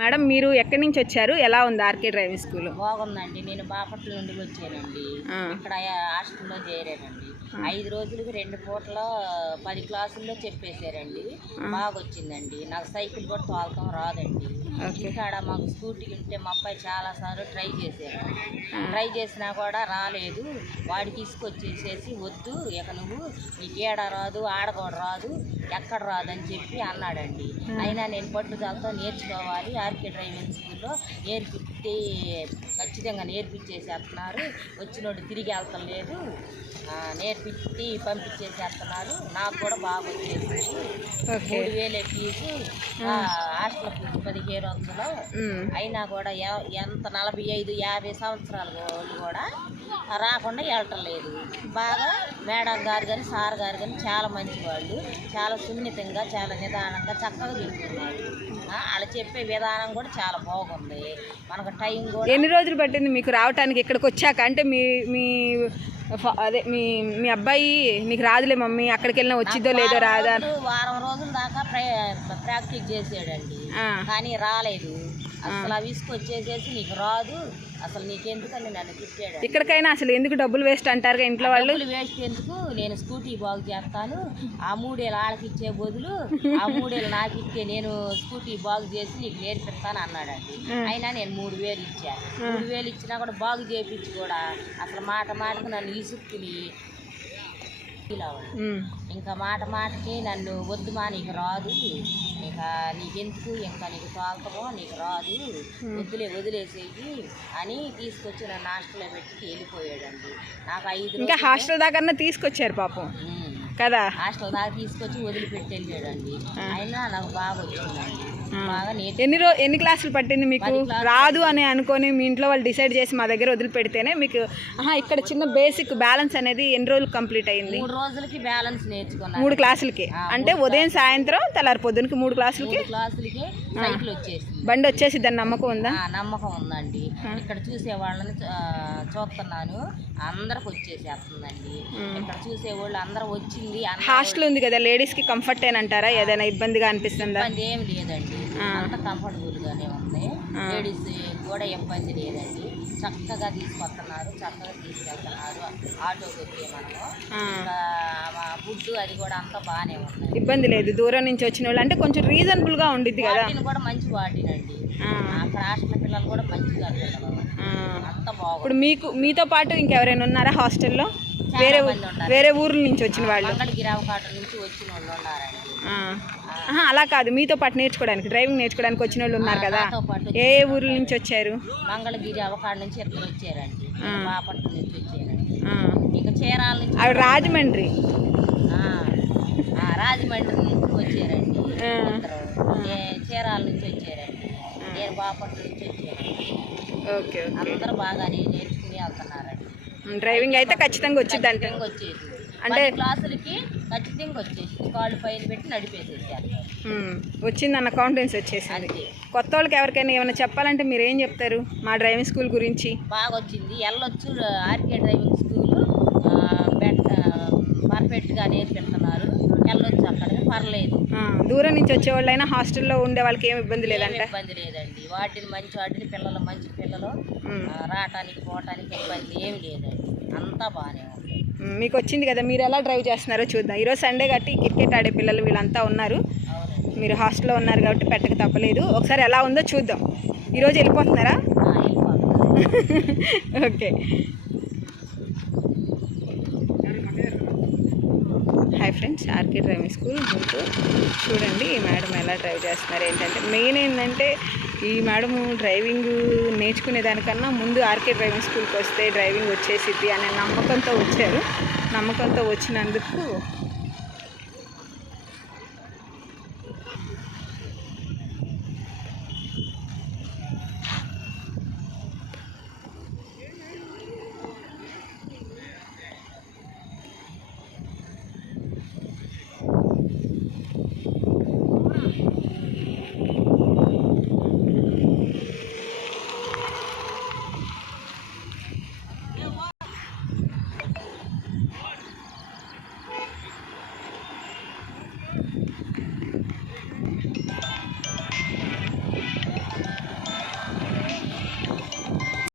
Madam మీరు ఎక్కడి నుంచి వచ్చారు? ఎలా ఉంది ఆర్కే డ్రైవింగ్ స్కూల్? బాగుందండి. నేను బాపట్ల నుండి వచ్చానండి. ఇక్కడ హాస్టల్లో చేరానండి. 5 రోజులకి 2 పూటల 10 క్లాసుల్లో చెప్పేశారండి. బాగా వచ్చిందండి. నాకు సైకిల్ కూడా తోలటం రాదండి. ఇక్కడ మాకు స్కూటీ ఉంటే మా అబ్బాయి చాలాసార్లు ట్రై చేశారు. ట్రై చేసినా కూడా రాలేదు. వాడికి తీసుకొచ్చేసేసి వద్దు ఇక నువ్వు నీకు ఏడ రాదు, ఆడ కూడా రాదు, ఎక్కడ రాదని చెప్పి అన్నాడండి. అయినా నేను పట్టుదలతో నేర్చుకోవాలి, ఆర్కే డ్రైవింగ్ స్కూల్లో నేర్పిస్తే ఖచ్చితంగా నేర్పించేసేస్తున్నారు. వచ్చినోడు తిరిగి వెళ్తాం లేదు, నేర్పించి పంపించేసేస్తున్నారు. నాకు కూడా బాగా వచ్చేసింది. 3000 ఫీజు, హాస్టల్ ఫీజు 1500. అయినా కూడా ఎంత 45-50 సంవత్సరాల వాళ్ళు కూడా రాకుండా వెళ్ళటం లేదు. బాగా మేడం గారు కానీ సార్ గారు కానీ చాలా మంచి వాళ్ళు, చాలా సున్నితంగా చాలా నిదానంగా చక్కగా చెప్తున్నారు. వాళ్ళు చెప్పే విధానం కూడా చాలా బాగుంది. మనకు టైం కూడా. ఎన్ని రోజులు పట్టింది మీకు రావటానికి ఇక్కడికి వచ్చాక? అంటే మీ మీ అదే మీ మీ అబ్బాయి నీకు రాదులే మమ్మీ అక్కడికి వెళ్ళినా వచ్చిద్దో లేదో రాదా? వారం రోజుల దాకా ప్రాక్టీస్ చేసాడండి, కానీ రాలేదు. అసలు తీసుకొచ్చేసేసి నీకు రాదు, అసలు నీకెందుకని నన్ను తిట్టాడు. ఇక్కడికైనా అసలు ఎందుకు డబ్బులు వేస్ట్ అంటారు ఇంట్లో వాళ్ళు? డబ్బులు వేస్ట్ ఎందుకు, నేను స్కూటీ బాగు చేస్తాను, ఆ 3 ఏళ్ళు వాళ్ళకి ఇచ్చే బదులు ఆ 3 ఏళ్ళు నాకు ఇచ్చే, నేను స్కూటీ బాగు చేసి నీకు నేర్పిస్తాను అన్నాడండి. అయినా నేను 3000 ఇచ్చాను. 3000 ఇచ్చినా కూడా బాగు చేయించి కూడా అసలు మాటకు నన్ను ఇసుక్కుని ఇంకా మాటకి నన్ను వద్దుమా నీకు రాదు, ఇంకా నీకెందుకు, ఇంకా నీకు తోలతమో నీకు రాదు, వదిలేసేయి అని తీసుకొచ్చి నన్ను హాస్టల్లో పెట్టి వెళ్ళిపోయాడండి. నాకు 5 ఇంకా హాస్టల్ దాకా తీసుకొచ్చారు పాపం కదా, హాస్టల్ దాకా తీసుకొచ్చి వదిలిపెట్టి వెళ్ళాడండి. అయినా నాకు బాగా వచ్చిందండి. బాగా ఎన్ని క్లాసులు పట్టింది మీకు? రాదు అని అనుకొని మీ ఇంట్లో వాళ్ళు డిసైడ్ చేసి మా దగ్గర వదిలిపెడితేనే మీకు ఇక్కడ చిన్న బేసిక్ బ్యాలెన్స్ అనేది ఎన్ని రోజులు కంప్లీట్ అయింది? 3 రోజులకి బ్యాలెన్స్ నేర్చుకున్నాను. 3 క్లాసులకి అంటే ఉదయం సాయంత్రం తెల్లారి పొద్దునకి 3 క్లాసులకి సైకిల్ వచ్చేసి బండి వచ్చేసి దాని నమ్మకం ఉందా? నమ్మకం ఉందండి. ఇక్కడ చూసే వాళ్ళని చూస్తున్నాను, అందరికి వచ్చేసేస్తుందండి. ఇక్కడ చూసేవాళ్ళు అందరూ వచ్చింది. హాస్టల్ ఉంది కదా, లేడీస్ కి కంఫర్ట్ ఏనంటారా? ఏదైనా ఇబ్బందిగా అనిపిస్తుందా? ఇబ్బంది ఏం లేదండి, అంత కంఫర్టబుల్ గానే ఉంది. లేడీస్ కూడా ఇబ్బంది లేదండి. చక్కగా తీసుకొస్తున్నారు, చక్కగా తీసుకెళ్తున్నారు. ఆటోకి వచ్చే మనము ఫుడ్ అది కూడా అంతా బాగానే ఉంది, ఇబ్బంది లేదు. దూరం నుంచి వచ్చిన వాళ్ళు అంటే కొంచెం రీజనబుల్ గా ఉండిద్ది కదా. కూడా మంచి వాటినండి. అక్కడ హాస్టల్ పిల్లలు కూడా మంచిగా అంత బాగుంది. ఇప్పుడు మీతో పాటు ఇంకెవరైనా ఉన్నారా హాస్టల్లో? వేరే ఊర్ల నుంచి వచ్చిన వాళ్ళు, గిరావకాట నుంచి వచ్చిన వాళ్ళు ఉన్నారండి. అలా కాదు, మీతో పాటు నేర్చుకోవడానికి, డ్రైవింగ్ నేర్చుకోవడానికి వచ్చిన వాళ్ళు ఉన్నారు కదా. ఏ ఊర్ల నుంచి వచ్చారు? మంగళగిరి అవకాడ నుంచి ఇద్దరు వచ్చారండి, బాపట్ల నుంచి వచ్చారండి, ఇంకా చీరాల నుంచి, రాజమండ్రి నుంచి వచ్చారండి, చీరాల నుంచి వచ్చారండి, నేను బాపట్ల నుంచి వచ్చానండి. ఓకే, అందరూ బాగానే నేర్చుకుని వెళ్తున్నారండి. డ్రైవింగ్ అయితే ఖచ్చితంగా వచ్చింది అంటే అంటే క్లాసులకి ఖచ్చితంగా వచ్చేసి కాళ్ళు పైన పెట్టి నడిపేసేసారు. వచ్చిందన్న కాన్ఫిడెన్స్ వచ్చేసింది. కొత్త వాళ్ళకి ఎవరికైనా ఏమైనా చెప్పాలంటే మీరు ఏం చెప్తారు మా డ్రైవింగ్ స్కూల్ గురించి? బాగా వచ్చింది, వెళ్ళొచ్చు. ఆర్కే డ్రైవింగ్ స్కూల్ పర్ఫెక్ట్గా నేర్పిస్తున్నారు, వెళ్ళొచ్చు, అక్కడికి పర్లేదు. దూరం నుంచి వచ్చేవాళ్ళైనా హాస్టల్లో ఉండే వాళ్ళకి ఏమి ఇబ్బంది లేదంటే? ఇబ్బంది లేదండి. వాటిని పిల్లలు మంచి పిల్లలు, రావటానికి పోవటానికి ఇబ్బంది ఏమి లేదండి, అంతా బాగానే ఉంది. మీకు వచ్చింది కదా, మీరు ఎలా డ్రైవ్ చేస్తున్నారో చూద్దాం. ఈరోజు సండే కాబట్టి క్రికెట్ ఆడే పిల్లలు వీళ్ళంతా ఉన్నారు, మీరు హాస్టల్లో ఉన్నారు కాబట్టి పెట్టక తప్పలేదు. ఒకసారి ఎలా ఉందో చూద్దాం. ఈరోజు వెళ్ళిపోతున్నారా? Okay. Hi friends, RK driving school Guntur. చూడండి ఈ మేడం ఎలా డ్రైవ్ చేస్తున్నారు. ఏంటంటే మెయిన్ ఏంటంటే ఈ మేడము డ్రైవింగ్ నేర్చుకునే దానికన్నా ముందు ఆర్కే డ్రైవింగ్ స్కూల్కి వస్తే డ్రైవింగ్ వచ్చేసిద్ది అనే నమ్మకంతో వచ్చారు. నమ్మకంతో వచ్చినందుకు